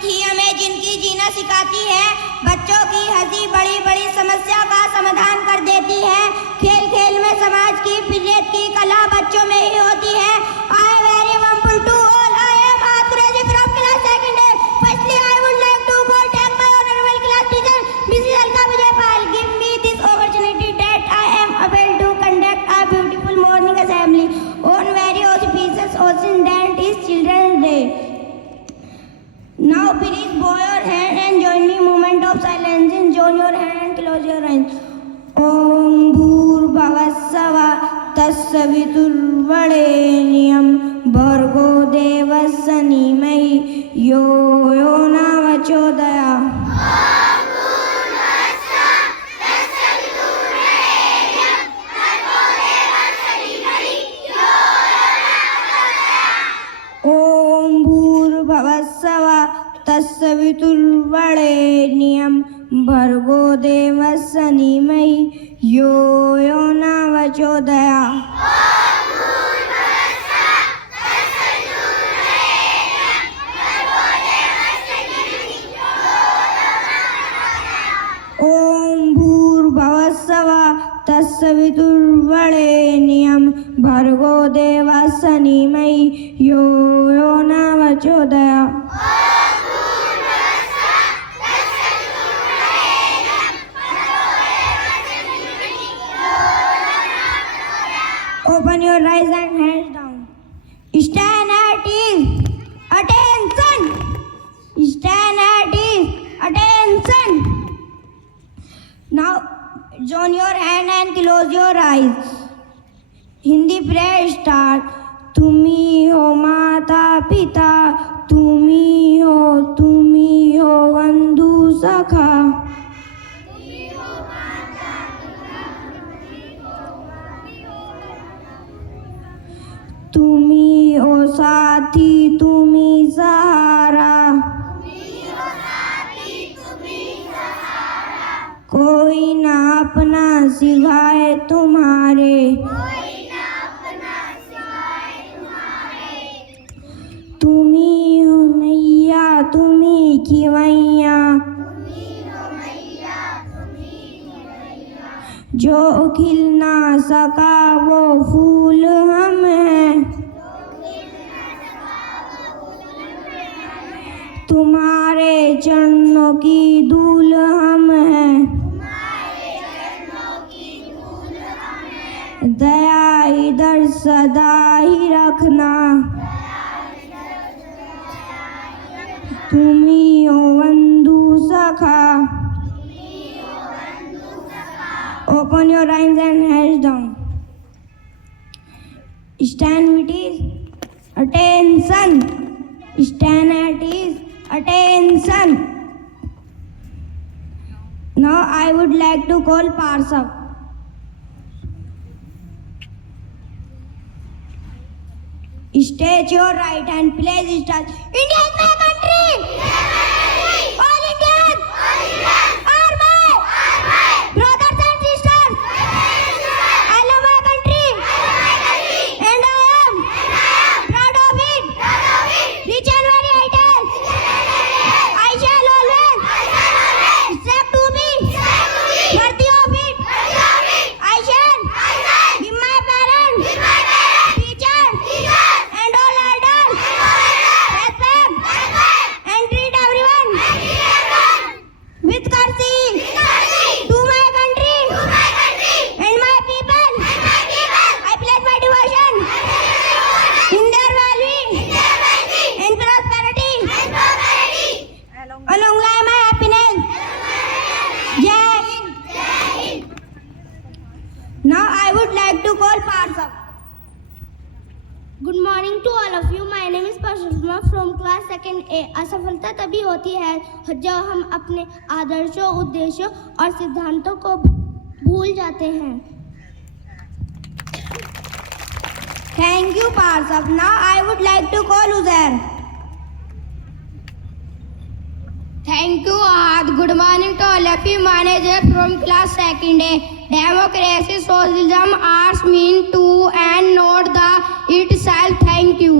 गणित ही हमें जिनकी जीना सिखाती है। बच्चों की हंसी बड़ी बड़ी समस्या का समाधान कर देती है। खेल खेल में समाज की फितरत की कला बच्चों में ही होती है। I very humble to all. I am Athuraji from class second day. Firstly, I would like to thank my honorable class teacher, Mrs. Alka Vijaypal, give me this opportunity that I am able to conduct a beautiful morning assembly on very auspicious occasion that is Children's Day. Now please bow your hand and join me moment of silence. Join your hand and close your eyes. Om Bhurvavasava Tassaviturvarenyam Bhargo Devasya Dhimahi Yo Yo Na Prachodaya. Om Bhurvavasava Tassaviturvarenyam Bhargo Devasya Dhimahi Yo Yo Na Prachodaya. Om Bhurvavasava Tassaviturvarenyam Bhargo Devasya Dhimahi Yo Yo Na Prachodaya. Open your eyes and hands down. Stand at ease. Attention. Stand at ease. Attention. Now join your hand and close your eyes. Hindi prayer start. तुम्ही हो माता पिता, तुम्ही हो बंधु सखा. तुम्ही हो साथी, तुम्ही सहारा. कोई ना अपना सिवाय तुम्हारे. तुम्ही हो नैया, तुम्ही खिवैया. जो खिल ना सका वो फूल हम हैं. तुम्हारे चरणों की धूल हम हैं. दया इधर सदा ही रखना. तुम्ही हो बंधु सखा. Open your eyes and hands down. Stand with ease. Attention. Stand at ease. Attention. Now I would like to call Parsav. Stretch your right hand, please start. India is my country. All Indians are my brothers and sisters. I love my country and I am proud of it. Rich and varieties. I shall always strive to be worthy of it. I shall give my parents, teachers, and all elders respect and treat everyone with courtesy to my country and my people. I pledge my devotion in their well-being and prosperity. Along with my happiness. Jai Hind. Now I would like to call Parsav. Good morning to all of you. My name is Parshuma from class second A. असफलता तभी होती है जब हम अपने आदर्शों, उद्देश्यों और सिद्धांतों को भूल जाते हैं. Thank you, Parsav. Now I would like to call Uzair. Thank you, Ahad. Good morning to all of you. My name is from class second A. Democracy, socialism, arts mean to and not the itself. Thank you.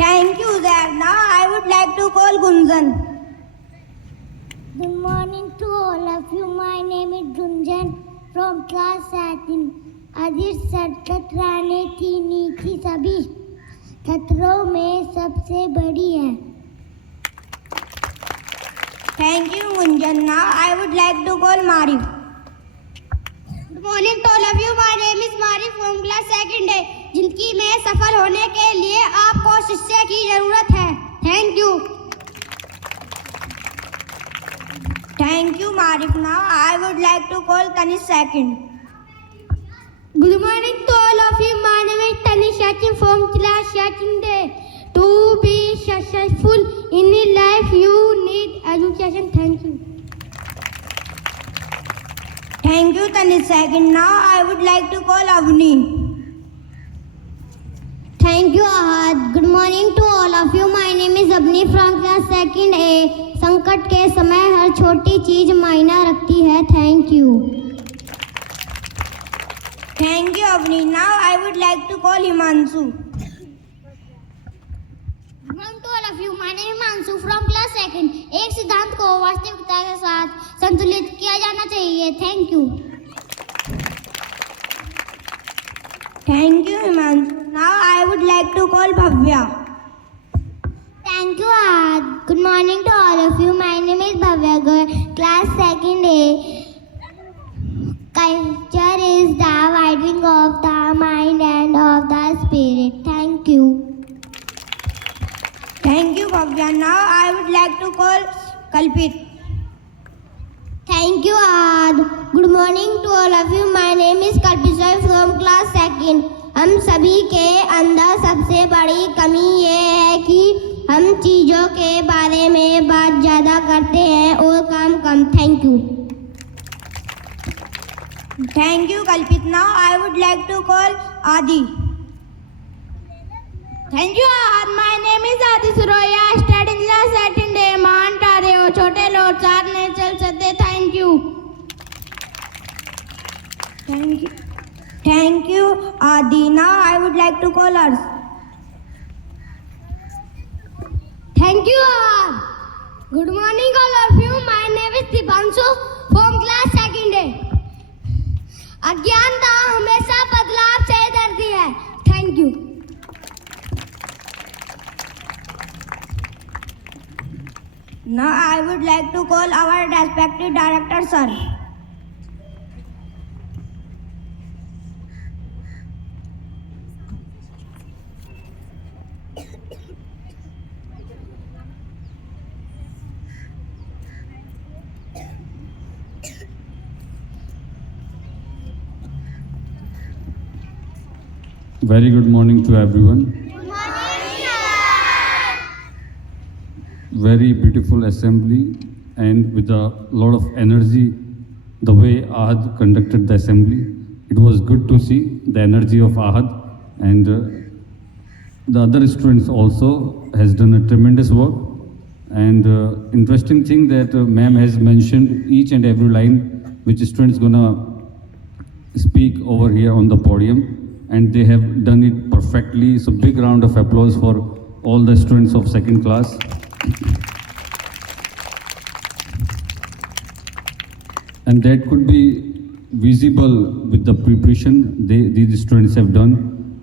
Thank you, would like to call Gunjan. Good morning to all of you. My name is Gunjan from class 7. अजीर सड़कत राने थी नीची सभी खतरों में सबसे बड़ी है. Thank you, Gunjan. Now I would like to call Marif. Good morning to all of you. My name is Marif from class 2 A. जिंदगी में सफल होने के लिए आपको शिष्य की जरूरत है. Thank you. Thank you, Marif. Now I would like to call Tanish second. Good morning to all of you. My name is Tanish Sachin from class 2 A. To be successful in life, you need education. Thank you. Thank you, Tanish second. Now I would like to call Avni. Thank you, Ahad. Good morning to all of you. My name is Abni from class 2 A. संकट के समय हर छोटी चीज मायना रखती है. Thank you. Thank you, Avni. Now I would like to call Himanshu. Good morning to all of you. My name is Himanshu from class 2. एक सिद्धांत को वास्तविकता के साथ संतुलित किया जाना चाहिए. Thank you. Thank you, Himanshu. Now I would like to call Bhavya. Thank you, Ahad. Good morning to all of you. My name is Bhavya Goel, class 2 A. Culture is the widening of the mind and of the spirit. Thank you. Thank you, Bhavya. Now I would like to call Kalpit. Thank you, Ahad. Good morning to all of you. My name is Kalpit from class 2. हम सभी के अंदर सबसे बड़ी कमी ये है कि हम चीज़ों के बारे में बात ज़्यादा करते हैं और काम कम. Thank you. Thank you, Kalpit. Now I would like to call Adi. Thank you, Ahad. My name is Adi Suroya. I study in class 2 A. मान तारे हो छोटे लोग साथ में चल सकते. Thank you. Thank you. Thank you, Adi. Now I would like to call Ars. Thank you, Ahad. Good morning, all of you. My name is Dipanshu from class 2 A. अज्ञानता हमेशा बदलाव से डरती है. Thank you. Now I would like to call our respected director, sir. Very good morning to everyone. Good morning, sir. Very beautiful assembly and with a lot of energy, the way Ahad conducted the assembly. It was good to see the energy of Ahad, and the other students also has done a tremendous work. And interesting thing that ma'am has mentioned each and every line which students gonna speak over here on the podium, and they have done it perfectly. So big round of applause for all the students of second class. And that could be visible with the preparation these students have done.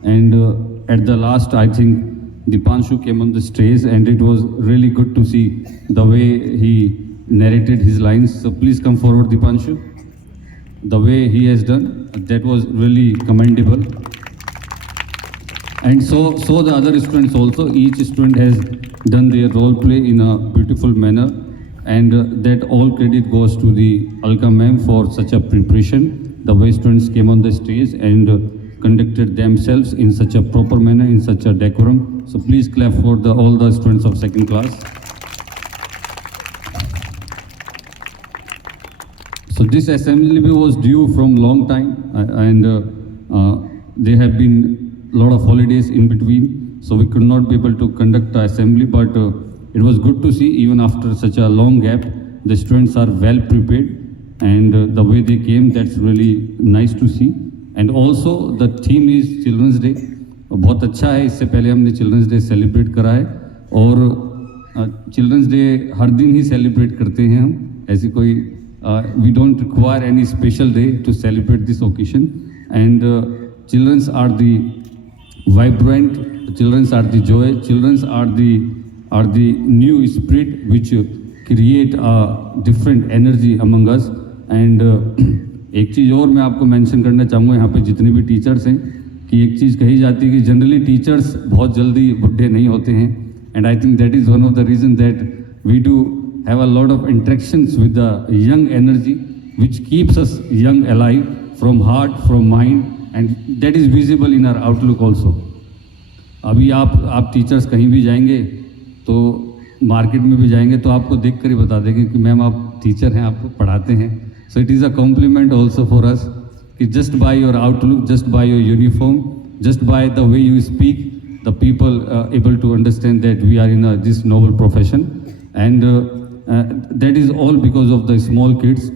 And at the last, I think Dipanshu came on the stage, and it was really good to see the way he narrated his lines. So please come forward, Dipanshu. The way he has done, that was really commendable. And so the other students also, each student has done their role play in a beautiful manner, and that all credit goes to the Alka ma'am for such a preparation. The way students came on the stage and conducted themselves in such a proper manner, in such a decorum. So please clap for all the students of second class. So this assembly was due from long time, and there have been lot of holidays in between, so we could not be able to conduct the assembly, but it was good to see even after such a long gap, the students are well prepared, and the way they came, that's really nice to see. And also the theme is Children's Day. बहुत अच्छा है, इससे पहले हमने children's day celebrate करा है, और children's day हर दिन ही सेलिब्रेट करते हैं हम, ऐसी कोई we don't require any special day to celebrate this occasion. And childrens are the vibrant, childrens are the joy, childrens are the new spirit which create a different energy among us. And एक चीज़ और मैं आपको mention करना चाहूँगा यहाँ पे जितने भी टीचर्स हैं, कि एक चीज़ कही जाती है कि जनरली टीचर्स बहुत जल्दी बुढ़े नहीं होते हैं. And I think that is one of the reason that we do have a lot of interactions with the young energy which keeps us young alive from heart, from mind, and that is visible in our outlook also. अभी आप teachers कहीं भी जाएंगे तो market में भी जाएंगे तो आपको देख कर ही बता देंगे कि मैम आप टीचर हैं, आप पढ़ाते हैं. So it is a compliment also for us कि just by your outlook, just by your uniform, just by the way you speak, the people able to understand that we are in this noble profession. And that is all because of the small kids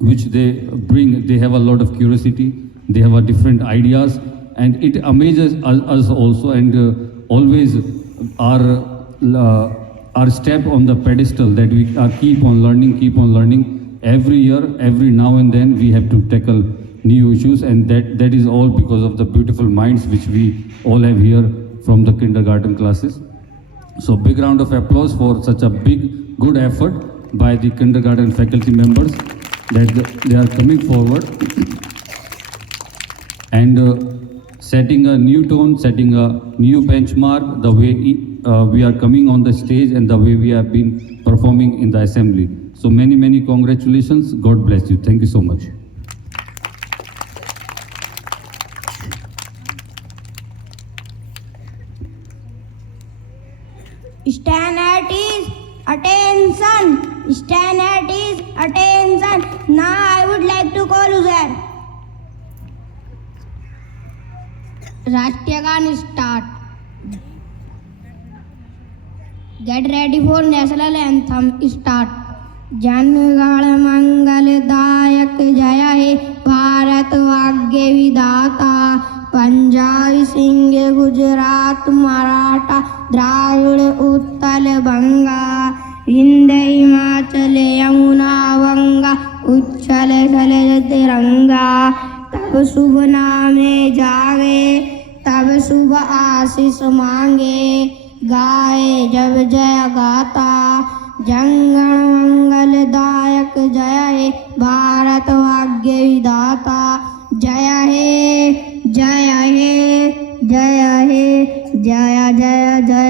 which they bring. They have a lot of curiosity, they have a different ideas, and it amazes us also. And always our step on the pedestal that we keep on learning every year, every now and then we have to tackle new issues, and that is all because of the beautiful minds which we all have here from the kindergarten classes. So big round of applause for such a big good effort by the kindergarten faculty members, that they are coming forward and setting a new tone, setting a new benchmark, the way we are coming on the stage and the way we have been performing in the assembly. So many congratulations. God bless you. Thank you so much. Stand at ease. Attention. Stand at ease. Attention. Now I would like to call Uzair. राष्ट्रीय गान start. Get ready for national anthem start. जनगण मंगलदायक जय हे भारत भाग्य विधाता. पंजाब सिंह गुजरात मराठा द्राविड़ उत्कल बंगा. विंध्य हिमाचल यमुना गंगा उच्छल खल तिरंगा. तब शुभ नामे जागे तब शुभ आशीष मांगे. गाए जब जय गाता जनगण मंगलदायक जय हे भारत भाग्य विधाता. जय हे जय हे जय हे जय जय जय.